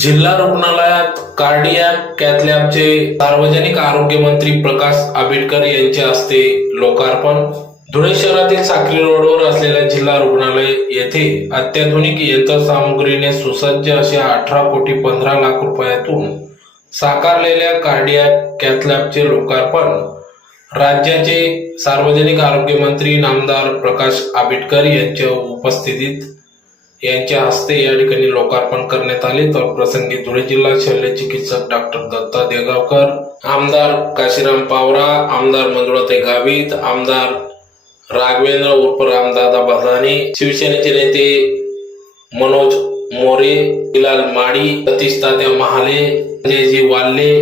जिल्हा रुग्णालयात कार्डियाक कॅथलॅबचे सार्वजनिक आरोग्य मंत्री प्रकाश आंबेडकर यांच्या हस्ते लोकार्पण. धुळे शहरातील साक्री रोडवर असलेल्या जिल्हा रुग्णालय येथे अत्याधुनिक यंत्रसामुग्रीने सुसज्ज अशा अठरा कोटी पंधरा लाख रुपयातून साकारलेल्या कार्डियाक कॅथलॅबचे लोकार्पण. राज्याचे सार्वजनिक आरोग्य मंत्री नामदार प्रकाश आंबेडकर यांच्या उपस्थितीत यांच्या हस्ते या ठिकाणी लोकार्पण करण्यात आले. तर प्रसंगी धुळे जिल्हा शल्य चिकित्सक डॉक्टर दत्ता देगावकर आमदार काशीराम पावरा आमदार मंजुळाताई गावित आमदार राघवेंद्र उर्फ रामदादा बधाने शिवसेनेचे नेते मनोज मोरे बिलाल माडी सतीश तात्या महाले जयजी वाल्ले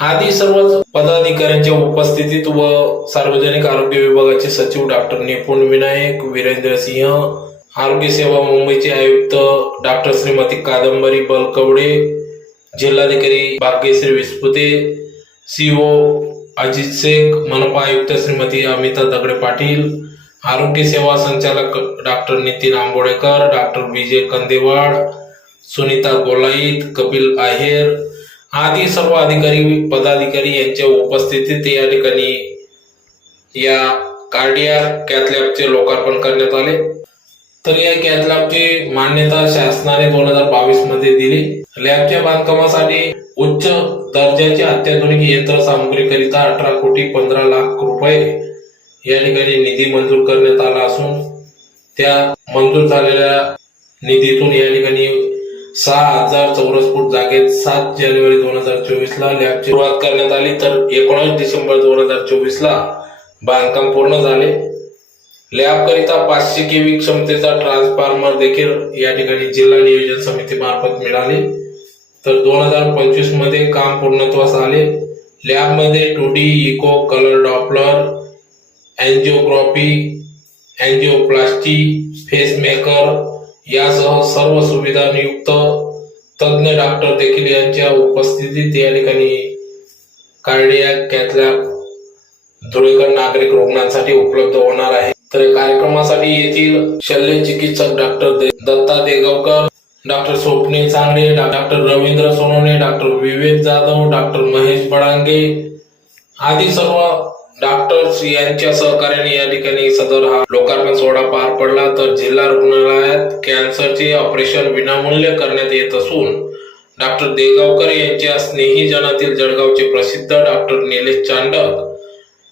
आदी सर्व पदाधिकाऱ्यांच्या उपस्थितीत व सार्वजनिक आरोग्य विभागाचे सचिव डॉक्टर निपुण विनायक वीरेंद्र सिंह आरोग्य सेवा मुंबईचे आयुक्त डॉक्टर श्रीमती कादंबरी बलकवडे जिल्हाधिकारी भाग्यश्री विस्पुते सीओ अजित शेख मनपा आयुक्त श्रीमती अमिता दगडे पाटील आरोग्य सेवा संचालक डॉक्टर नितीन आंबोडेकर डॉक्टर विजय कंदेवाड सुनीता गोलाईत कपिल आहेर आदी सर्व अधिकारी पदाधिकारी यांच्या उपस्थितीत या ठिकाणी या कार्डिया कॅथलॅबचे लोकार्पण करण्यात आले. तर या कॅथलॅबची मान्यता शासनाने दोन हजार बावीसमध्ये दिली. लॅबच्या बांधकामासाठी उच्च दर्जाची अत्याधुनिक यंत्रसामुग्री करिता अठरा कोटी पंधरा लाख रुपये या ठिकाणी निधी मंजूर करण्यात आला असून त्या मंजूर झालेल्या निधीतून या ठिकाणी सहा हजार चौरस फूट जागेत सात जानेवारी दोन हजार चोवीस ला लॅबची सुरुवात करण्यात आली. तर एकोणीस डिसेंबर दोन हजार चोवीस ला बांधकाम पूर्ण झाले. लॅब करिता पाचशे केवी क्षमतेचा ट्रान्सफॉर्मर देखील या ठिकाणी जिल्हा नियोजन समिती मार्फत मिळाले. तर दोन हजार पंचवीसमध्ये काम पूर्णत्वास आले. लॅबमध्ये two D echo colour Doppler angiography angioplasty pacemaker यासह सर्व सुविधांयुक्त तज्ज्ञ डॉक्टर देखील यांच्या उपस्थितीत या ठिकाणी कार्डिया कॅथलॅब धुळेकर नागरिक रुग्णांसाठी उपलब्ध होणार आहे. तर कार्यक्रमासाठी येथील शल्य चिकित्सक डॉक्टर दे- Datta Degaonkar doctor Swapnil Sangde doctor Ravindra Sonawane doctor Vivek Jadhav doctor Mahesh Badange आदी सर्व डॉक्टर्स यांच्या सहकार्याने या ठिकाणी सदर हा लोकार्पण सोहळा पार पडला. तर जिल्हा रुग्णालयात कॅन्सरचे ऑपरेशन विनामूल्य करण्यात येत असून डॉक्टर देगावकर यांच्या स्नेही जनातील जळगावचे प्रसिद्ध डॉक्टर निलेश चांडक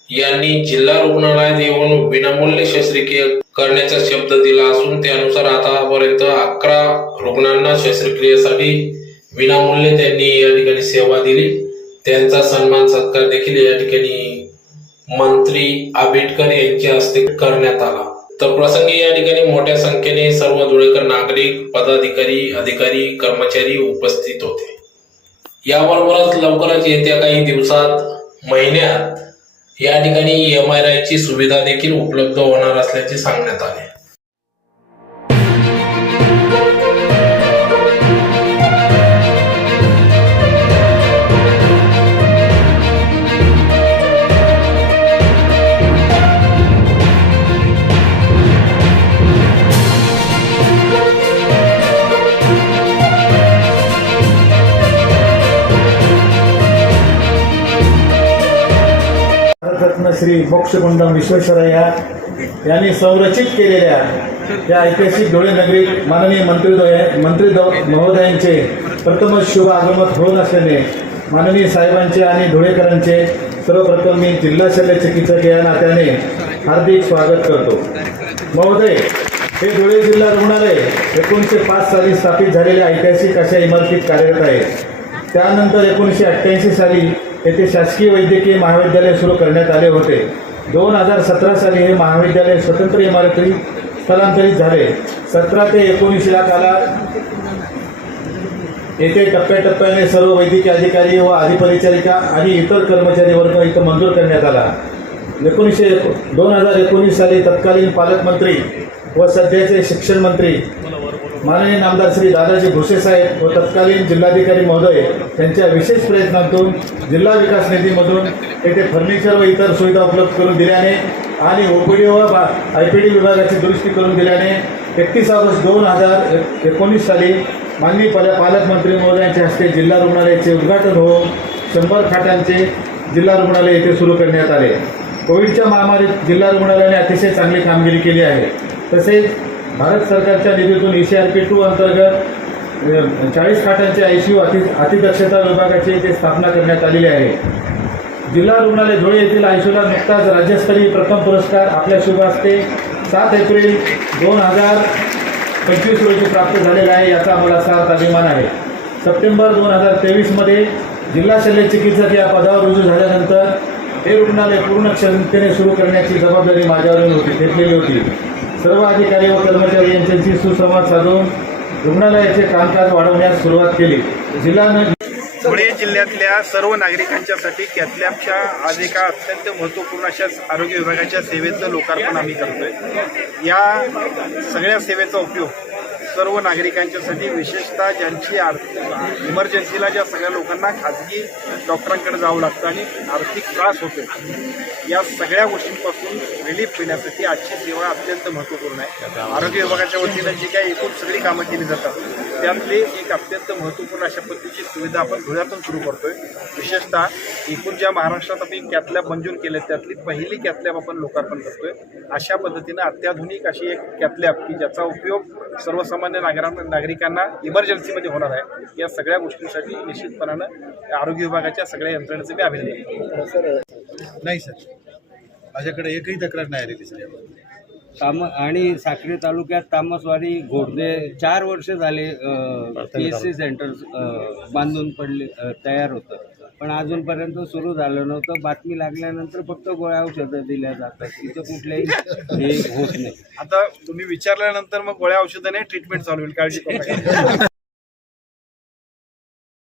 यांनी जिल्हा रुग्णालयात येऊन विनामूल्य शस्त्रक्रिया करण्याचा शब्द दिला असून त्यानुसार आतापर्यंत अकरा रुग्णांना शस्त्रक्रियेसाठी विनामूल्य त्यांनी या ठिकाणी सेवा दिली. त्यांचा सन्मान सत्कार देखील या ठिकाणी मंत्री आंबेडकर यांच्या हस्ते करण्यात आला. तर प्रसंगी या ठिकाणी मोठ्या संख्येने सर्व धुळेकर नागरिक पदाधिकारी अधिकारी कर्मचारी उपस्थित होते. याबरोबरच लवकरच येत्या काही दिवसात महिन्यात या ठिकाणी एम आय ची सुविधा देखील उपलब्ध होणार असल्याचे सांगण्यात आले. श्री मोक्षकुंडम विश्वेश्वरय्या यांनी संरचित केलेल्या या ऐतिहासिक धुळे नगरी माननीय मंत्रीद्वय मंत्री द- महोदयांचे प्रथमच शुभ आगमन होत असल्याने माननीय साहेबांचे आणि धुळेकरांचे सर्वप्रथम मी जिल्हा शल्य चिकित्सक या नात्याने हार्दिक स्वागत करतो. महोदय हे धुळे जिल्हा रुग्णालय एकोणीसशे पाच साली स्थापित झालेल्या ऐतिहासिक अशा इमारतीत कार्यरत आहे. त्यानंतर एकोणीसशे अठ्ठ्याऐंशी साली येथे शासकीय वैद्यकीय महाविद्यालय सुरू करण्यात आले होते. दोन हजार सतरा साली हे महाविद्यालय स्वतंत्र इमारती स्थलांतरित झाले. सतरा ते एकोणीस या काळात येथे टप्प्याटप्प्याने सर्व वैद्यकीय अधिकारी व अधिपरिचारिका आणि इतर कर्मचारी वर्ग इथं मंजूर करण्यात आला. एकोणीसशे दोन हजार एकोणीस साली तत्कालीन पालकमंत्री व सध्याचे शिक्षण मंत्री माननीय नामदार श्री दादाजी भुसे साहेब व तत्कालीन जिल्हाधिकारी महोदय यांच्या विशेष प्रयत्नातून जिल्हा विकास निधीमधून येथे फर्निचर व इतर सुविधा उपलब्ध करून दिल्याने आणि ओपीडी व आय पी डी विभागाची दुरुस्ती करून दिल्याने एकतीस ऑगस्ट दोन हजार एकोणीस साली माननीय पाल- पालकमंत्री महोदयांच्या हस्ते जिल्हा रुग्णालयाचे उद्घाटन होऊन शंभर खाटांचे जिल्हा रुग्णालय येथे सुरू करण्यात आले. कोविडच्या महामारीत जिल्हा रुग्णालयाने अतिशय चांगली कामगिरी केली आहे. तसेच भारत सरकारच्या निधीतून E C R P two अंतर्गत चाळीस खाटांचे आय सी यू अति अतिदक्षता विभागाची येथे स्थापना करण्यात आलेली आहे. जिल्हा रुग्णालय धुळे येथील आयशूला नुकताच राज्यस्तरीय प्रथम पुरस्कार आपल्या शुभ हस्ते सात एप्रिल दोन हजार पंचवीस रोजी प्राप्त झालेला आहे याचा मला सात अभिमान आहे. सप्टेंबर दोन हजार तेवीसमध्ये जिल्हा शल्य चिकित्सक या पदावर रुजू झाल्यानंतर हे रुग्णालय पूर्ण क्षमतेने सुरू करण्याची जबाबदारी माझ्यावर होती घेतलेली होती. सर्व अधिकारी व कर्मचारी यांच्याशी सुसंवाद साधून रुग्णालयाचे कामकाज वाढवण्यास सुरुवात केली. जिल्हा धुळे जिल्ह्यातल्या सर्व नागरिकांच्यासाठी कॅथलॅबच्या आज एका अत्यंत महत्त्वपूर्ण अशा आरोग्य विभागाच्या सेवेचं लोकार्पण आम्ही करतोय. या सगळ्या सेवेचा उपयोग सर्व नागरिकांच्यासाठी विशेषतः ज्यांची आर्थिक इमर्जन्सीला ज्या सगळ्या लोकांना खाजगी डॉक्टरांकडे जावं लागतं आणि आर्थिक त्रास होतो या सगळ्या गोष्टींपासून रिलीफ मिळण्यासाठी आजची सेवा अत्यंत महत्त्वपूर्ण आहे. आरोग्य विभागाच्या वतीनं जी काही एकूण सगळी कामं केली जातात त्यातले एक अत्यंत महत्त्वपूर्ण अशा पद्धतीची सुविधा आपण धुळ्यातून सुरू करतोय विशेषतः एकूण ज्या महाराष्ट्रात आपण कॅथलॅब मंजूर केले त्यातली पहिली कॅथलॅब आपण लोकार्पण करतोय अशा पद्धतीनं अत्याधुनिक अशी एक कॅथलॅब की ज्याचा उपयोग सर्वसामान्य नागरां नागरिकांना इमर्जन्सीमध्ये होणार आहे या सगळ्या गोष्टींसाठी निश्चितपणानं आरोग्य विभागाच्या सगळ्या यंत्रणेचं मी अभिनंदन. नाही सर माझ्याकडे एकही तक्रार नाही आलेली सर. ताम आणि साक्री तालुक्यात तामसवाडी घोडदे चार वर्ष झाले पी एस सी सेंटर बांधून पडले तयार होतं. पण अजूनपर्यंत सुरू झालं नव्हतं. बातमी लागल्यानंतर फक्त गोळ्या औषधं दिल्या जातात. इथं कुठल्याही हे होत नाही. आता तुम्ही विचारल्यानंतर मग गोळ्या औषधाने ट्रीटमेंट चालू होईल. काळजी.